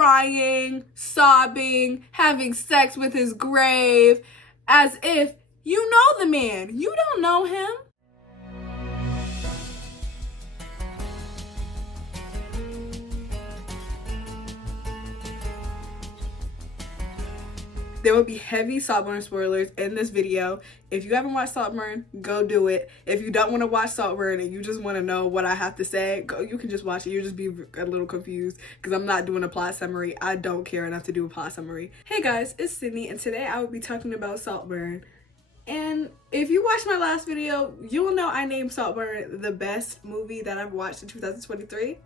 crying, sobbing, having sex with his grave, as if you know the man. You don't know him. There will be heavy Saltburn spoilers in this video. If you haven't watched Saltburn, go do it. If you don't want to watch Saltburn and you just want to know what I have to say, you can just watch it. You'll just be a little confused because I'm not doing a plot summary. I don't care enough to do a plot summary. Hey guys, it's Sydney, and today I will be talking about Saltburn. And if you watched my last video, you will know I named Saltburn the best movie that I've watched in 2023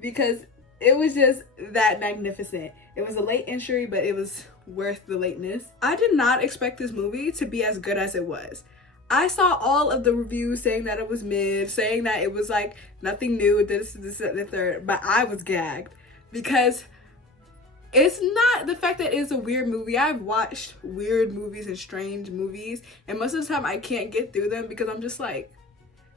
because it was just that magnificent. It was a late entry, but it was worth the lateness. I did not expect this movie to be as good as it was. I saw all of the reviews saying that it was mid, saying that it was like nothing new, this, and the third, but I was gagged because it's not the fact that it's a weird movie. I've watched weird movies and strange movies, and most of the time I can't get through them because I'm just like,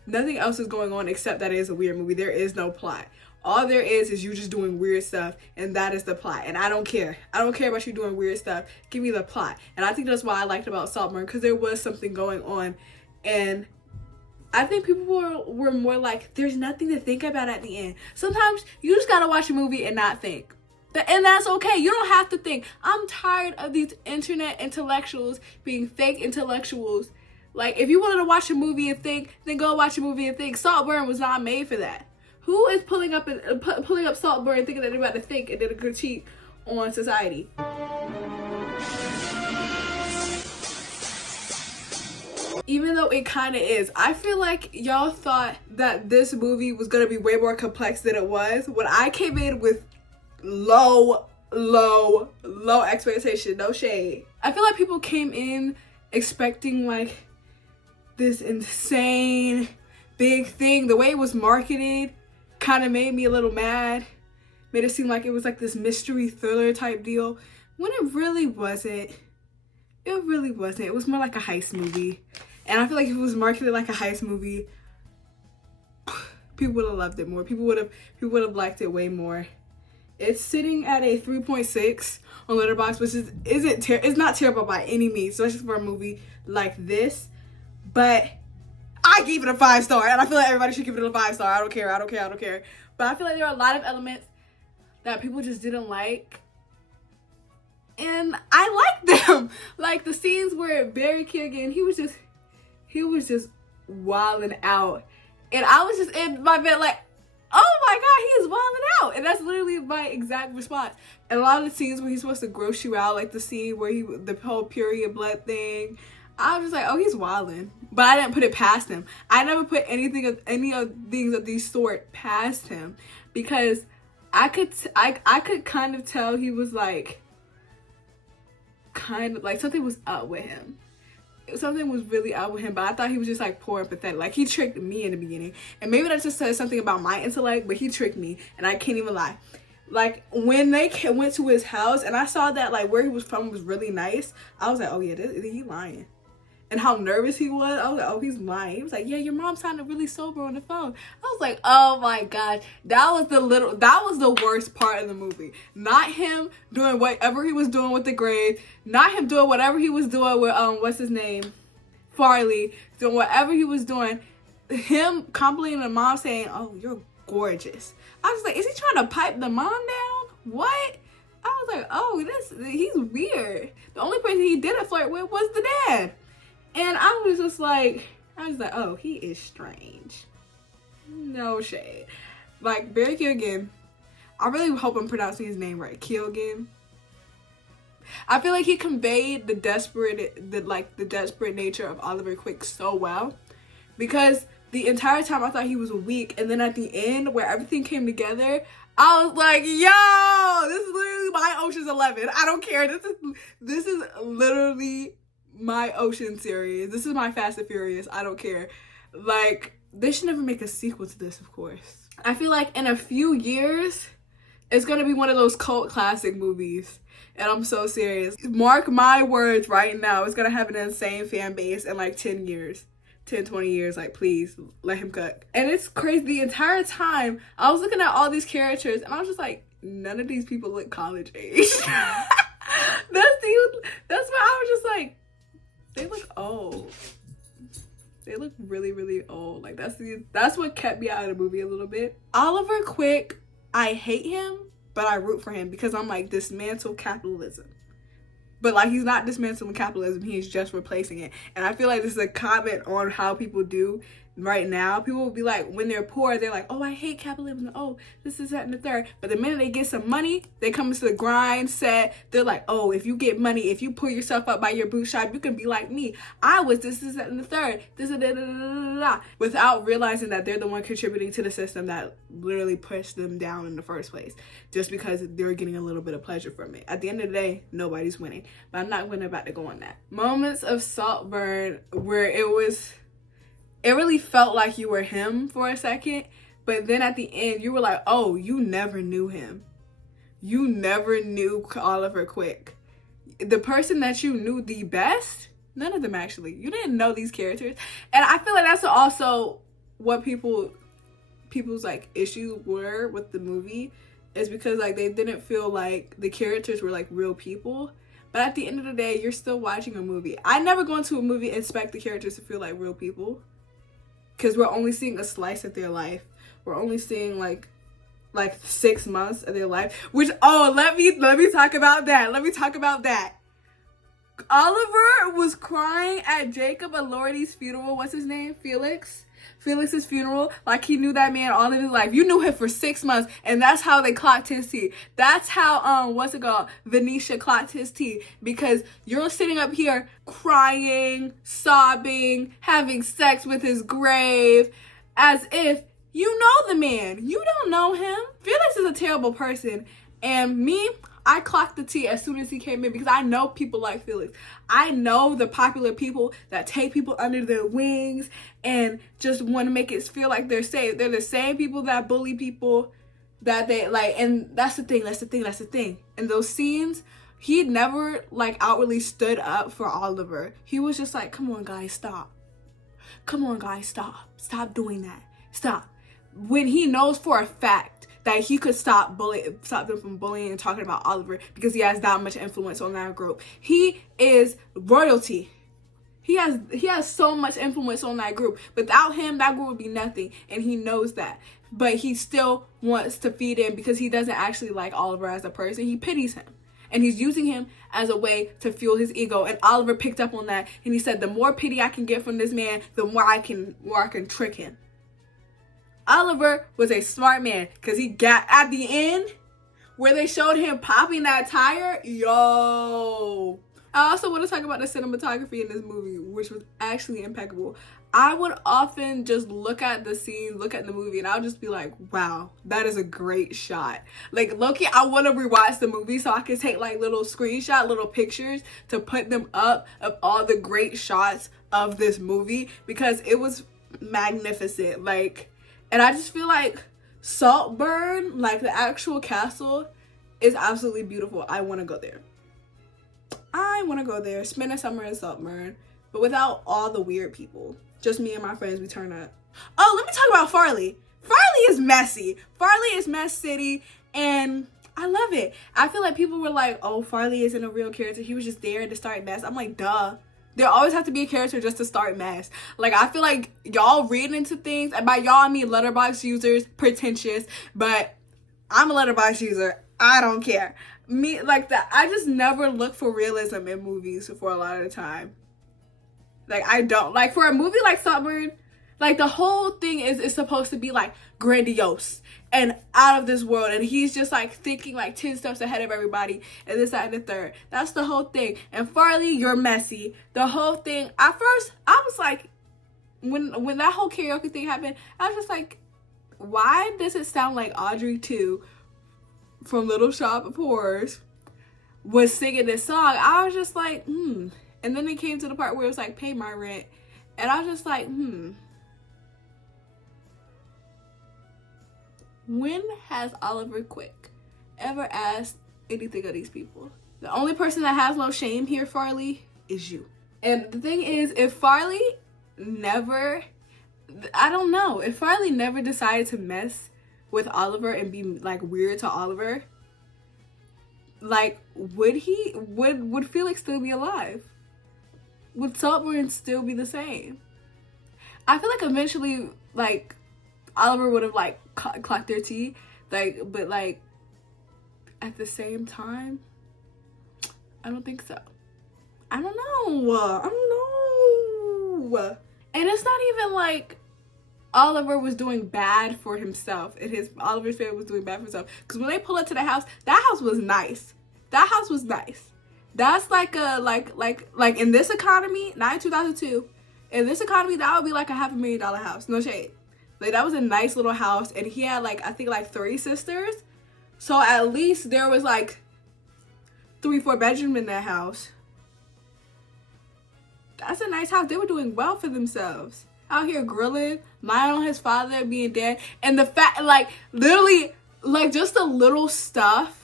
nothing else is going on except that it is a weird movie. There is no plot. All there is you just doing weird stuff, and that is the plot. And I don't care. I don't care about you doing weird stuff. Give me the plot. And I think that's why I liked about Saltburn, because there was something going on. And I think people were more like, there's nothing to think about at the end. Sometimes you just gotta watch a movie and not think. And that's okay. You don't have to think. I'm tired of these internet intellectuals being fake intellectuals. Like, if you wanted to watch a movie and think, then go watch a movie and think. Saltburn was not made for that. Who is pulling up Saltburn thinking that they're about to think and did a critique on society? Even though it kind of is, I feel like y'all thought that this movie was gonna be way more complex than it was. When I came in with low expectation, no shade. I feel like people came in expecting like this insane big thing. The way it was marketed kind of made me a little mad. Made it seem like it was like this mystery thriller type deal when it really wasn't. It really wasn't. It was more like a heist movie. And I feel like if it was marketed like a heist movie, people would have loved it more. People would have liked it way more. It's sitting at a 3.6 on letterboxd, which it's not terrible by any means, especially for a movie like this. But I gave it a 5-star, and I feel like everybody should give it a 5-star. I don't care. But I feel like there are a lot of elements that people just didn't like, and I liked them. Like the scenes where Barry Keoghan, he was just wilding out, and I was just in my bed like, oh my god, he is wilding out. And that's literally my exact response. And a lot of the scenes where he's supposed to gross you out, like the scene where the whole period blood thing, I was just like, oh, he's wilding. But I didn't put it past him. I never put any of things of these sort past him, because I could kind of tell he was like, kind of like something was up with him. Something was really up with him, but I thought he was just like poor and pathetic. Like, he tricked me in the beginning, and maybe that just says something about my intellect, but he tricked me, and I can't even lie. Like, when they went to his house and I saw that like where he was from was really nice, I was like, oh yeah, he lying. And how nervous he was, I was like, oh, he's lying. He was like, yeah, your mom sounded really sober on the phone. I was like, oh my gosh, that was the worst part of the movie. Not him doing whatever he was doing with the grave, not him doing whatever he was doing with what's his name, Farley, doing whatever he was doing. Him complimenting the mom, saying, oh, you're gorgeous. I was like, is he trying to pipe the mom down? What? I was like, oh, he's weird. The only person he didn't flirt with was the dad. And I was like, oh, he is strange. No shade. Like, Barry Keoghan, I really hope I'm pronouncing his name right. Keoghan. I feel like he conveyed the desperate nature of Oliver Quick so well, because the entire time I thought he was weak, and then at the end where everything came together, I was like, yo, this is literally my Ocean's 11. I don't care. This is literally my Ocean series. This is my Fast and Furious. I don't care. Like, they should never make a sequel to this, of course. I feel like in a few years, it's gonna be one of those cult classic movies. And I'm so serious. Mark my words right now. It's gonna have an insane fan base in like 10 years. 10, 20 years. Like, please, let him cook. And it's crazy. The entire time, I was looking at all these characters, and I was just like, none of these people look college age. That's why I was just like, they look old. They look really, really old. Like, that's what kept me out of the movie a little bit. Oliver Quick, I hate him, but I root for him because I'm like, dismantle capitalism. But like, he's not dismantling capitalism, he's just replacing it. And I feel like this is a comment on how people do right now. People will be like, when they're poor, they're like, oh, I hate capitalism, oh, this is that and the third. But the minute they get some money, they come into the grind set. They're like, oh, if you get money, if you pull yourself up by your bootstrap, you can be like me. I was this is that and the third, this is da da da da da, without realizing that they're the one contributing to the system that literally pushed them down in the first place, just because they're getting a little bit of pleasure from it. At the end of the day, nobody's winning. But I'm not about to go on that. Moments of Saltburn where it really felt like you were him for a second, but then at the end you were like, oh, you never knew him. You never knew Oliver Quick. The person that you knew the best, none of them actually. You didn't know these characters. And I feel like that's also what people's like issues were with the movie, is because like they didn't feel like the characters were like real people. But at the end of the day, you're still watching a movie. I never go into a movie and expect the characters to feel like real people, because we're only seeing a slice of their life. We're only seeing like 6 months of their life. Which, oh, let me talk about that. Oliver was crying at Jacob Elordi's funeral. What's his name? Felix's funeral, like he knew that man all of his life. You knew him for 6 months, and that's how they clocked his teeth. That's how Venetia clocked his teeth, because you're sitting up here crying, sobbing, having sex with his grave, as if you know the man. You don't know him. Felix is a terrible person, and me, I clocked the tea as soon as he came in, because I know people like Felix. I know the popular people that take people under their wings and just want to make it feel like they're safe. They're the same people that bully people, that they like, and that's the thing. In those scenes, he never like outwardly stood up for Oliver. He was just like, come on guys, stop. Stop doing that. Stop. When he knows for a fact that he could stop them from bullying and talking about Oliver, because he has that much influence on that group. He is royalty. He has so much influence on that group. Without him, that group would be nothing, and he knows that. But he still wants to feed in, because he doesn't actually like Oliver as a person. He pities him, and he's using him as a way to fuel his ego. And Oliver picked up on that, and he said, the more pity I can get from this man, the more I can trick him. Oliver was a smart man, because he got at the end where they showed him popping that tire. Yo, I also want to talk about the cinematography in this movie, which was actually impeccable. I would often just look at the scene, look at the movie, and I'll just be like, wow, that is a great shot. Like, low-key, I want to rewatch the movie so I can take like little pictures to put them up of all the great shots of this movie, because it was magnificent. Like, and I just feel like Saltburn, like the actual castle, is absolutely beautiful. I want to go there. Spend a summer in Saltburn, but without all the weird people. Just me and my friends, we turn up. Oh, let me talk about Farley. Farley is messy. Farley is Mess City, and I love it. I feel like people were like, oh, Farley isn't a real character. He was just there to start mess. I'm like, duh. There always have to be a character just to start mess. Like, I feel like y'all reading into things, and by y'all I mean letterboxd users, pretentious, but I'm a letterboxd user. I don't care. Me, like that, I just never look for realism in movies for a lot of the time. Like, I don't. Like, for a movie like Saltburn, like, the whole thing is supposed to be like grandiose and out of this world, and he's just like thinking like 10 steps ahead of everybody, and this, that, and the third. That's the whole thing. And Farley, you're messy. The whole thing. At first, I was like, when that whole karaoke thing happened, I was just like, why does it sound like Audrey 2 from Little Shop of Horrors was singing this song? I was just like, And then it came to the part where it was like, pay my rent, and I was just like, When has Oliver Quick ever asked anything of these people? The only person that has no shame here, Farley, is you. And the thing is, if Farley never decided to mess with Oliver and be like weird to Oliver, like, would Felix still be alive? Would Saltburn still be the same? I feel like eventually, like, Oliver would have, like, clocked their tea, like, but, like, at the same time, I don't think so. I don't know. And it's not even like Oliver was doing bad for himself, and Oliver's family was doing bad for himself. Because when they pull up to the house, that house was nice. That house was nice. That's like a like in this economy, not in 2002. In this economy, that would be like a $500,000 house. No shade. Like, that was a nice little house, and he had, like, I think, like, 3 sisters. So at least there was, like, 3-4 bedroom in that house. That's a nice house. They were doing well for themselves. Out here grilling, lying on his father being dead. And the fact, like, literally, like, just the little stuff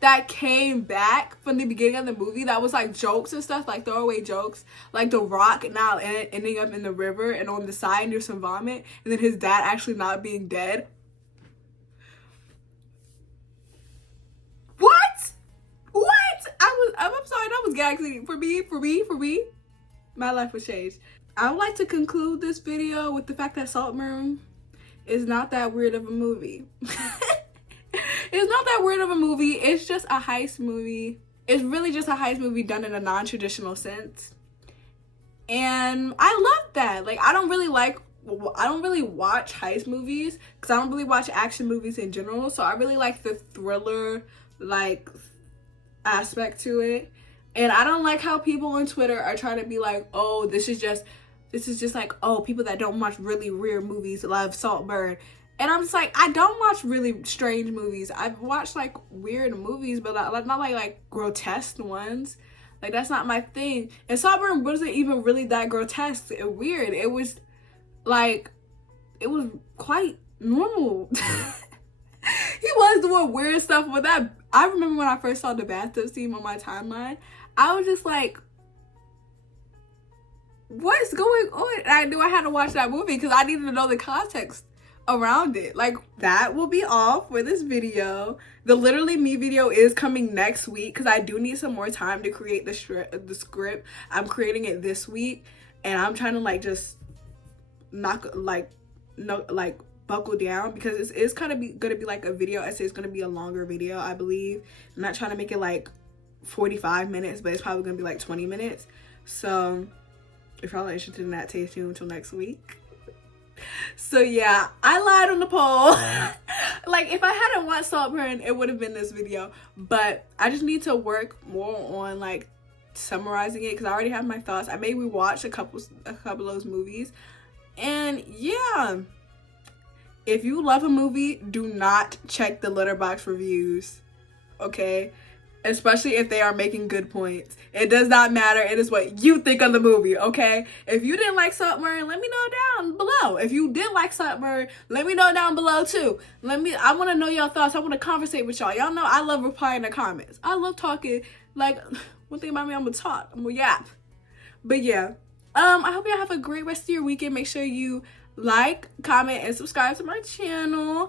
that came back from the beginning of the movie that was, like, jokes and stuff, like, throwaway jokes. Like, the rock now ending up in the river, and on the side there's some vomit. And then his dad actually not being dead. What? I'm sorry, that was gagging. For me. My life was changed. I would like to conclude this video with the fact that Saltburn is not that weird of a movie. It's not that weird of a movie. It's just a heist movie. It's really just a heist movie done in a non-traditional sense. And I love that. Like, I don't really watch heist movies because I don't really watch action movies in general. So I really like the thriller, like, aspect to it. And I don't like how people on Twitter are trying to be like, oh, this is just like, oh, people that don't watch really weird movies love Saltburn. And I'm just like, I don't watch really strange movies. I've watched, like, weird movies, but not like grotesque ones. Like, that's not my thing. And Saltburn wasn't even really that grotesque and weird. It was, like, it was quite normal. He was doing weird stuff with that. I remember when I first saw the bathtub scene on my timeline, I was just like, what's going on? And I knew I had to watch that movie because I needed to know the context around it. Like, that will be all for this video. The Literally Me video is coming next week because I do need some more time to create the script. I'm creating it this week, and I'm trying to, like, just buckle down because it's kind of gonna be like a video essay. It's gonna be a longer video, I believe. I'm not trying to make it like 45 minutes, but it's probably gonna be like 20 minutes. So if y'all are interested in that, stay tuned until next week. So yeah, I lied on the poll. Like, if I hadn't watched Saltburn, it would have been this video, but I just need to work more on, like, summarizing it because I already have my thoughts. I may rewatch a couple of those movies. And yeah, if you love a movie, do not check the letterboxd reviews, okay? Especially if they are making good points. It does not matter. It is what you think of the movie, okay? If you didn't like Saltburn, let me know down below. If you did like Saltburn, let me know down below too. I want to know your thoughts. I want to conversate with y'all. Y'all know I love replying to comments. I love talking. Like, one thing about me, I'm going to talk. I'm going to yap. But yeah, I hope y'all have a great rest of your weekend. Make sure you like, comment, and subscribe to my channel.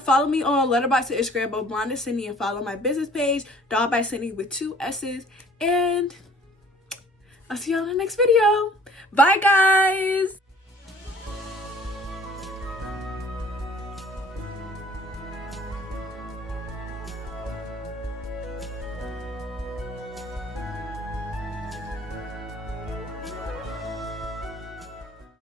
Follow me on letterboxd and Instagram, both blondedsydney, and follow my business page, Doll by Sydney with 2 S's. And I'll see y'all in the next video. Bye, guys.